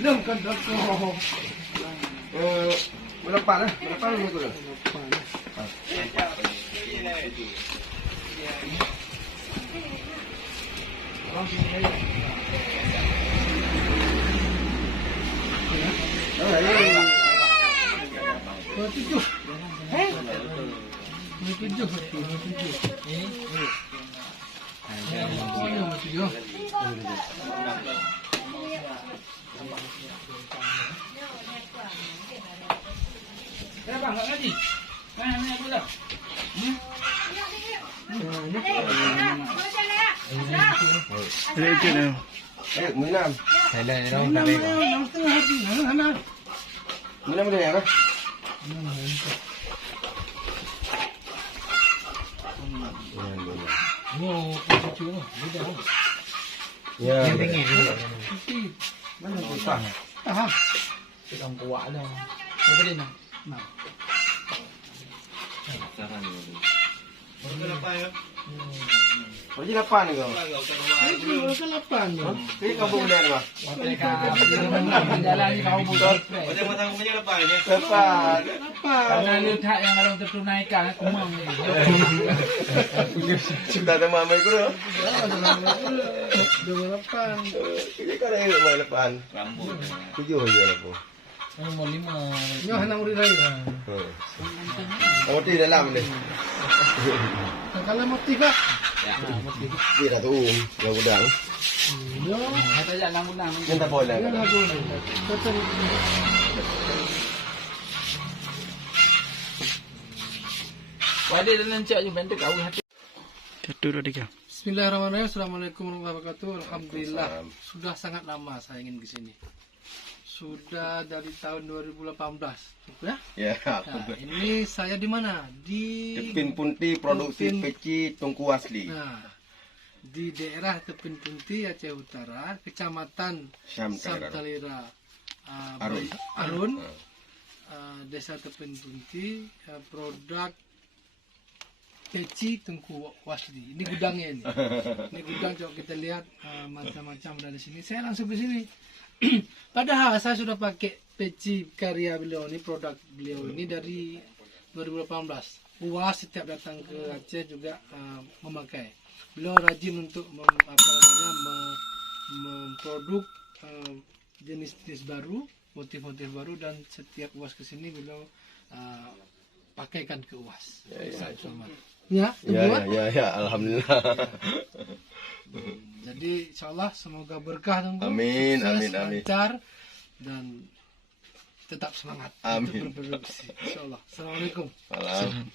Belum kan dokter. Berapa lah? Berapa lu itu? Tujuh. Tujuh. Kenapa enggak ngaji? Mana aku dah? Minam. Minam dia apa? Ya. Mana susah? Ah. Sedang kuat dah. Apa dia nak? Nah. Pergi lapan ni kau. Itu ke lapan tu. Ini kampung dia apa? Jalan ni kau buat. Macam matang punya lepas ni. Lapan. Karena letak yang kalau tertunaikan kumang ni. Sudah ada mama ikut tu. Dua lapan. Ini kau dah ikut lapan. Rambut. 7 je lah pun. Nombor 5. Nyo hendak murid lain. Mati dalam ni. Kalau motif ah. Dia dah tu yang gudang. Yo, kata jangan gudang. Yang tak boleh. Jangan gudang. Betul. Wadah dan lancak je bentuk kau hati. 1 2 3. Bismillahirrahmanirrahim. Assalamualaikum warahmatullahi wabarakatuh. Alhamdulillah. Sudah sangat lama saya ingin ke sini. Sudah dari tahun 2018, ya? Ya. Nah, ini saya di mana? Di Tepin Punti produksi peci Tungku Asli. Nah, di daerah Tepin Punti Aceh Utara, Kecamatan Samtalira, Arun, Desa Tepin Punti, produk peci Tungku Asli. Ini gudangnya ini. Ini gudang, coba kita lihat macam-macam dari sini. Saya langsung ke sini. Padahal saya sudah pakai peci karya beliau ini, produk beliau ini dari 2018. UAS setiap datang ke Aceh juga memakai. Beliau rajin untuk memproduk jenis-jenis baru, motif-motif baru, dan setiap UAS ke sini beliau pakaikan ke UAS. Ya, Alhamdulillah. Jadi insyaallah semoga berkah dan Amin, sukses, amin, amin. lancar dan tetap semangat Amin. untuk berproduksi. Insyaallah. Assalamualaikum. Salam.